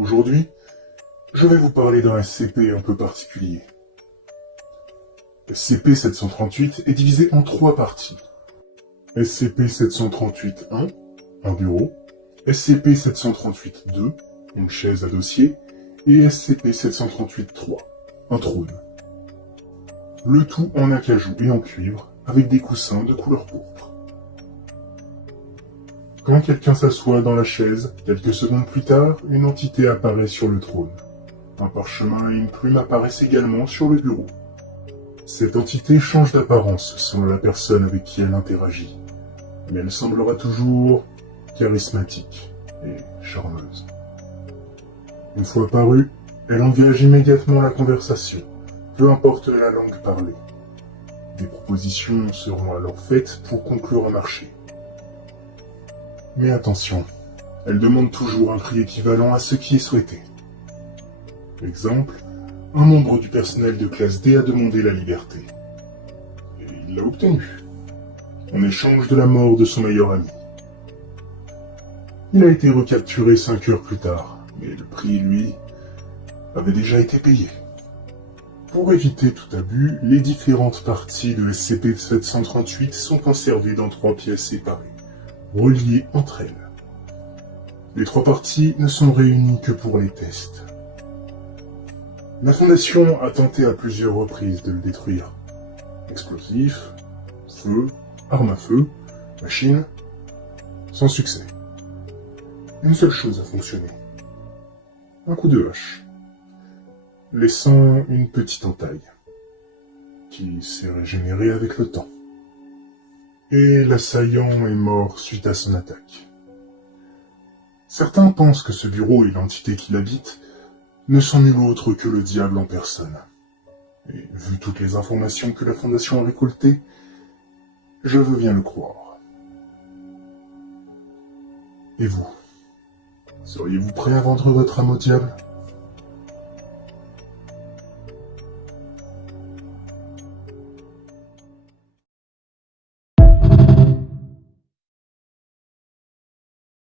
Aujourd'hui, je vais vous parler d'un SCP un peu particulier. SCP-738 est divisé en 3 parties. SCP-738-1, un bureau, SCP-738-2, une chaise à dossier, et SCP-738-3, un trône. Le tout en acajou et en cuivre, avec des coussins de couleur pourpre. Quand quelqu'un s'assoit dans la chaise, quelques secondes plus tard, une entité apparaît sur le trône. Un parchemin et une plume apparaissent également sur le bureau. Cette entité change d'apparence selon la personne avec qui elle interagit, mais elle semblera toujours charismatique et charmeuse. Une fois apparue, elle engage immédiatement la conversation, peu importe la langue parlée. Des propositions seront alors faites pour conclure un marché. Mais attention, elle demande toujours un prix équivalent à ce qui est souhaité. Exemple, un membre du personnel de classe D a demandé la liberté. Et il l'a obtenue, en échange de la mort de son meilleur ami. Il a été recapturé 5 heures plus tard, mais le prix, lui, avait déjà été payé. Pour éviter tout abus, les différentes parties de SCP-738 sont conservées dans 3 pièces séparées, reliées entre elles. Les 3 parties ne sont réunies que pour les tests. La Fondation a tenté à plusieurs reprises de le détruire. Explosifs, feu, armes à feu, machines, sans succès. Une seule chose a fonctionné. Un coup de hache, laissant une petite entaille, qui s'est régénérée avec le temps. Et l'assaillant est mort suite à son attaque. Certains pensent que ce bureau et l'entité qui l'habite ne sont nul autre que le diable en personne. Et vu toutes les informations que la Fondation a récoltées, je veux bien le croire. Et vous, seriez-vous prêt à vendre votre âme au diable ?